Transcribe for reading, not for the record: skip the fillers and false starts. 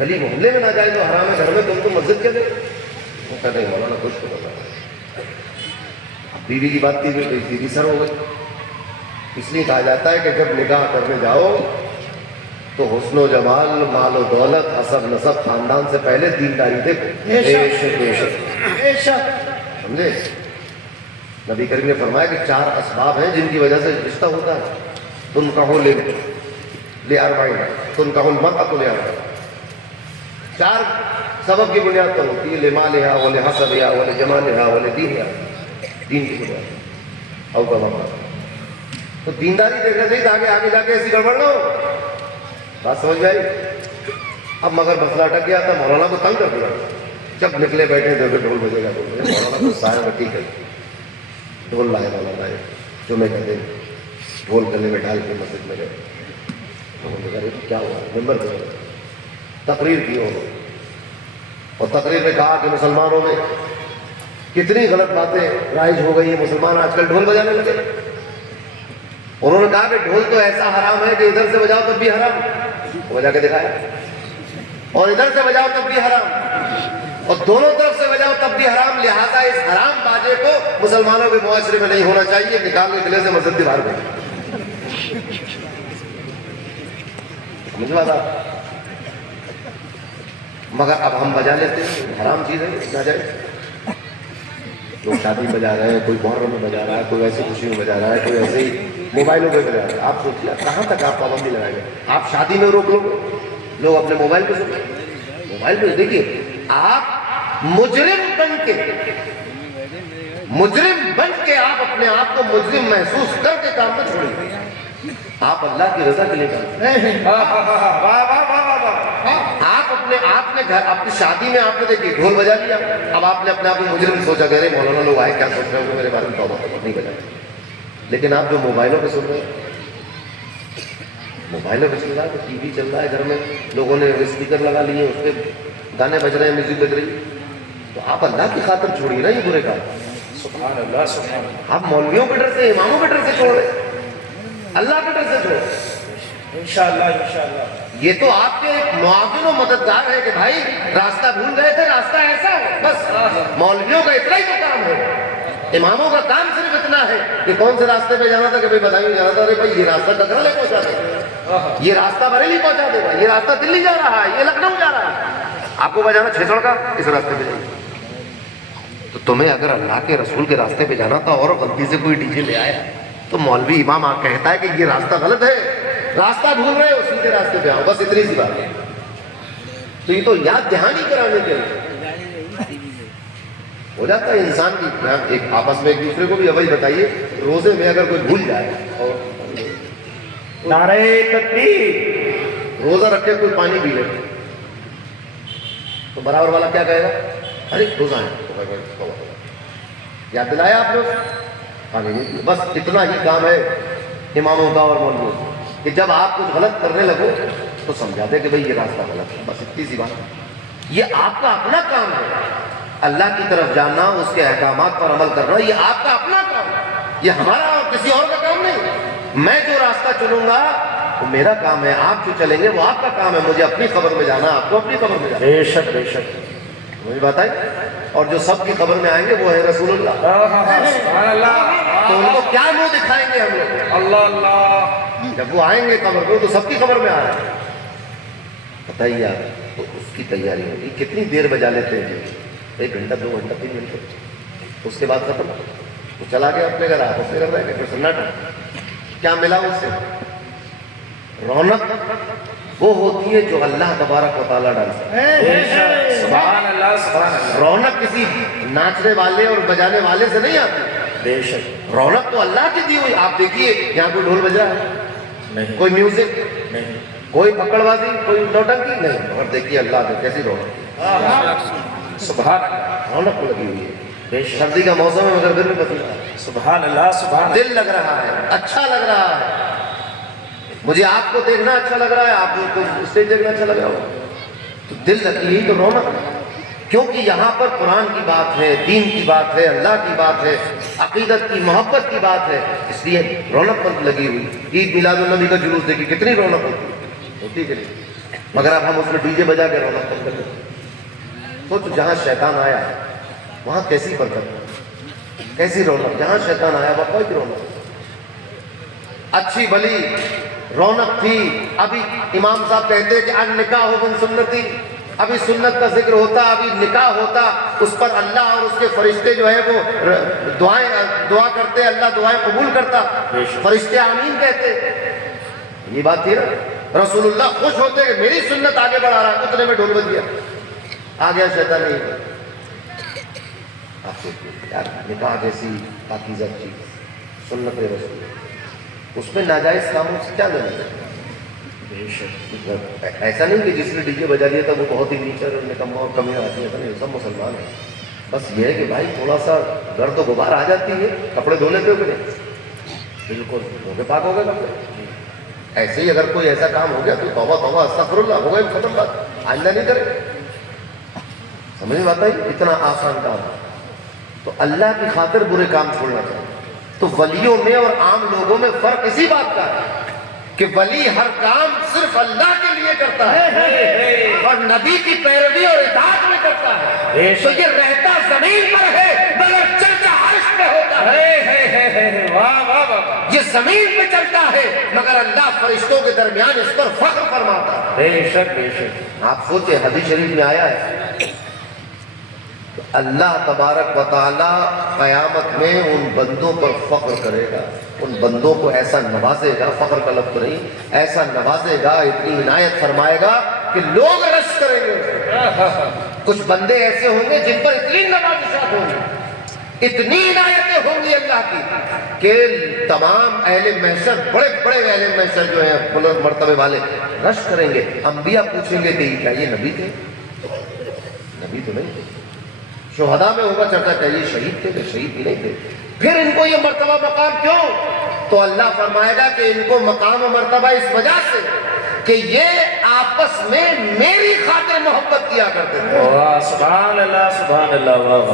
گلی محلے میں نہ جائے تو حرام ہے، گھر میں تم تو مسجد کے دے. وہ کہتے ہیں مولانا خوش کرو. اب بیوی کی بات کی گئی، بیوی سر ہو گئی. اس لیے کہا جاتا ہے کہ جب نکاح کرنے جاؤ تو حسن و جمال، مال و دولت، حسب نسب، خاندان سے پہلے دینداری دیکھو. بے شک سمجھے. نبی کریم نے فرمایا کہ 4 اسباب ہیں جن کی وجہ سے رشتہ ہوتا ہے. تنکحوا لأربعین، تنکحوا المرأة لأربعین. 4 سبب کی بنیاد پر ہوتی ہے، لمالہا ولحسبہا ولجمالہا ولدینہا. دین کی بنیاد او کا مقام. تو دینداری دیکھنا چاہیے تاکہ آگے جا کے ایسی گڑبڑ نہ ہو. بات سمجھ میں آئی؟ اب مگر مسئلہ اٹک گیا تھا، مولانا کو تنگ کر دیا. جب نکلے بیٹھے تو ڈھول بجے گا. مولانا کو سایہ بٹی کر ڈھول لائے مولانا ہے جمعے کا دن، ڈھول گلے میں ڈال کے مسجد میں گئے. کیا ہوا؟ ممبر پہ تقریر کی ہو، اور تقریر میں کہا کہ مسلمانوں میں کتنی غلط باتیں رائج ہو گئی ہیں، مسلمان آج کل ڈھول بجانے لگے. انہوں نے کہا کہ ڈھول تو ایسا حرام ہے کہ ادھر سے بجاؤ تب بھی حرام، بجا کے دکھایا. اور ادھر سے بجاؤ تب بھی حرام، اور دونوں طرف سے بجاؤ تب بھی حرام. لہذا اس حرام باجے کو مسلمانوں کے معاشرے میں نہیں ہونا چاہیے. نکال کے گلے سے مسجد کے باہر گئے. سمجھوا تھا. مگر اب ہم بجا لیتے ہیں، حرام چیز ہے ناجائز. لوگ شادی میں بجا رہے ہیں، کوئی محرم میں بجا رہا ہے، کوئی ایسی خوشی میں بجا رہا ہے، کوئی ایسے ہی موبائلوں پہ بجا رہا ہے. آپ سوچیے کہاں تک آپ پابندی لگائیں گے. آپ شادی میں روک لو، لوگ اپنے موبائل پہ سنیں. موبائل پہ دیکھیے، آپ مجرم بن کے آپ اپنے آپ کو مجرم محسوس کر کے کام نہ چھوڑیں. آپ اللہ کی رضا کے لیے کریں. آپ نے گھر اپنی شادی میں آپ نے دیکھیے ڈھول بجا لیا. اب آپ نے اپنے آپ کو مجرم سوچا کہ ارے مولانا لوگ آئے کیا سوچ رہے ہیں میرے بارے میں، توبہ نہیں بجا. لیکن آپ جو موبائلوں پہ سن رہے ہیں، موبائلوں پہ چل رہا ہے، تو ٹی وی چل رہا ہے گھر میں، لوگوں نے اسپیکر لگا لیے، اس پہ گانے بج رہے ہیں، میوزک بج رہی ہے. تو آپ اللہ کی خاطر چھوڑیے نا یہ برے کام. سبحان اللہ سبحان اللہ. آپ مولویوں کے ڈر سے، اماموں کے ڈر سے چھوڑ رہے، اللہ کے ڈر سے چھوڑ. انشاءاللہ انشاءاللہ. یہ تو آپ کے ایک معاون و مددگار ہے کہ بھائی راستہ بھول گئے تھے، راستہ ایسا ہے. بس مولویوں کا اتنا ہی تو کام ہے. اماموں کا کام صرف اتنا ہے کہ کون سے راستے پہ جانا تھا، کہ بھائی بتائیے جانا تھا، ارے بھائی یہ راستہ ڈگرا لے پہنچا دے گا، یہ راستہ بریلی پہنچا دے گا، یہ راستہ دلی جا رہا ہے، یہ لکھنؤ جا رہا ہے. آپ کو بجانا چھیسڑ کا، اس راستے پہ جائیے. تو تمہیں اگر اللہ کے رسول کے راستے پہ جانا تھا اور غلطی سے کوئی ڈی جے لے آیا تو مولوی امام کہتا ہے کہ یہ راستہ غلط ہے، راستہ بھول رہے ہو، سیدھے راستے پہ آؤ. بس اتنی سی بات ہے. تو یہ تو یاد دہانی کرانے کے لیے ہو جاتا ہے انسان کی. ایک آپس میں ایک دوسرے کو بھی وہی بتائیے، روزے میں اگر کوئی بھول جائے اور نعرہ تکبیر، روزہ رکھ کے کوئی پانی پی لے تو برابر والا کیا کہے گا؟ ارے روزہ ہے، یاد دلایا آپ نے، پانی نہیں پیا. بس اتنا ہی کام ہے اماموں کا اور مولویوں کا کہ جب آپ کچھ غلط کرنے لگو تو سمجھا دے کہ بھئی یہ راستہ غلط ہے. بس اتنی سی بات ہے. یہ آپ کا اپنا کام ہے. اللہ کی طرف جانا، اس کے احکامات پر عمل کرنا، یہ آپ کا اپنا کام ہے. یہ ہمارا اور کسی اور کا کام نہیں. میں جو راستہ چنوں گا وہ میرا کام ہے، آپ جو چلیں گے وہ آپ کا کام ہے. مجھے اپنی خبر میں جانا، آپ کو اپنی خبر میں جانا. بے شک بے شک. مجھے بتائیں. اور جو سب کی خبر میں آئیں گے وہ ہے رسول اللہ. سبحان اللہ. تو ان کو کیا منہ دکھائیں گے ہم لوگ؟ اللہ اللہ. جب وہ آئیں گے خبر کو تو سب کی خبر میں آ رہا ہے. بتائیے آپ، تو اس کی تیاری ہوگی. کتنی دیر بجا لیتے ہیں؟ 1 گھنٹہ 2 گھنٹہ 3 گھنٹے، اس کے بعد ختم. وہ چلا گیا اپنے گھر، آپ اپنے گھر رہ گئے. پھر سناٹا. کیا ملا اس سے؟ رونق وہ ہوتی ہے جو اللہ تبارک و تعالیٰ ڈالتا ہے. سبحان اللہ سبحان اللہ. رونق کسی ناچنے والے اور بجانے والے سے نہیں آتی. بے شک. رونق تو اللہ کی دی ہوئی. آپ دیکھیے یہاں کوئی ڈھول بجا ہے نہیں کوئی میوزک نہیں. کوئی پکڑ بازی کوئی نوٹنکی نہیں. اور دیکھیے اللہ نے کیسی رونق، سبحان اللہ. رونق لگی ہوئی ہے. بے شک. سردی کا موسم ہے مگر پھر بھی پسینہ ہے. سبحان اللہ سبحان اللہ. دل لگ رہا ہے، اچھا لگ رہا ہے. مجھے آپ کو دیکھنا اچھا لگ رہا ہے، آپ کو اسٹیج دیکھنا اچھا لگ رہا ہو تو دل لگی ہی تو رونق ہے. کیونکہ یہاں پر قرآن کی بات ہے، دین کی بات ہے، اللہ کی بات ہے، عقیدت کی محبت کی بات ہے. اس لیے رونق پر لگی ہوئی. عید میلاد النبی کا جلوس دیکھیے کتنی رونق ہوتی ہے کہ نہیں. مگر اب ہم اس میں ڈی جے بجا کے رونق کم کرتے ہیں۔ سوچو جہاں شیطان آیا وہاں کیسی برکت، کیسی رونق، جہاں شیطان آیا وہاں کوئی رونق، اچھی بھلی رونق تھی۔ ابھی امام صاحب کہتے ہیں کہ النکاح من سنتی، ابھی سنت کا ذکر ہوتا، ابھی نکاح ہوتا، اس پر اللہ اور اس کے فرشتے جو ہیں وہ دعا کرتے، اللہ دعائیں قبول کرتا، فرشتے آمین کہتے۔ یہ بات تھی نا، رسول اللہ خوش ہوتے کہ میری سنت آگے بڑھا رہا ہے، اتنے میں ڈھول بج گیا، آ گیا شیطان نہیں۔ آپ سوچیے یار، نکاح جیسی پاکیزہ چیز، سنت رسول، اس میں ناجائز کاموں سے کیا لینا ہے؟ بے شک ایسا نہیں کہ جس نے ڈی جے بجا دیا تھا وہ بہت ہی نیچا اور نکما اور کمی آتی ہے، ایسا نہیں، سب مسلمان ہیں۔ بس یہ ہے کہ بھائی تھوڑا سا گرد و غبار آ جاتی ہے، کپڑے دھو لیتے ہو کہ نہیں؟ بالکل دھو کے پاک ہو گئے کپڑے۔ ایسے ہی اگر کوئی ایسا کام ہو گیا تو توبہ توبہ استغفر اللہ، ہو گئے ختم بات، آئندہ نہیں کرے۔ سمجھ میں آتا ہے اتنا آسان کام ہے، تو اللہ کی خاطر برے کام چھوڑنا چاہیے۔ تو ولیوں میں اور عام لوگوں میں فرق اسی بات کا ہے کہ ولی ہر کام صرف اللہ کے لیے کرتا ہے اور نبی کی پیروی اور اطاعت میں کرتا ہے۔ تو یہ رہتا زمین پر ہے مگر چلتا عرش پہ ہوتا ہے، واہ واہ واہ، یہ زمین پہ چلتا ہے مگر اللہ فرشتوں کے درمیان اس پر فخر فرماتا ہے۔ بے شک بے شک۔ آپ سوچیں حدیث شریف میں آیا ہے کہ اللہ تبارک و تعالی قیامت میں ان بندوں پر فخر کرے گا، ان بندوں کو ایسا نوازے گا، فخر کا لفظ نہیں، ایسا نوازے گا، اتنی عنایت فرمائے گا کہ لوگ رشک کریں گے۔ کچھ بندے ایسے ہوں گے جن پر اتنی نوازشات ہوں گی، اتنی عنایتیں ہوں گی اللہ کی کہ تمام اہل محشر، بڑے بڑے اہل محشر جو ہیں بلند مرتبے والے، رشک کریں گے۔ انبیاء پوچھیں گے کہ کیا یہ نبی تھے؟ نبی تو نہیں تھے۔ شہداء میں ہوگا چرچا کہ یہ شہید تھے، کہ شہید بھی نہیں تھے۔ پھر ان کو یہ مرتبہ مقام کیوں؟ تو اللہ فرمائے گا کہ ان کو مقام و مرتبہ اس وجہ سے کہ یہ آپس میں میری خاطر محبت کیا کرتے تھے۔ واہ سبحان اللہ واہ۔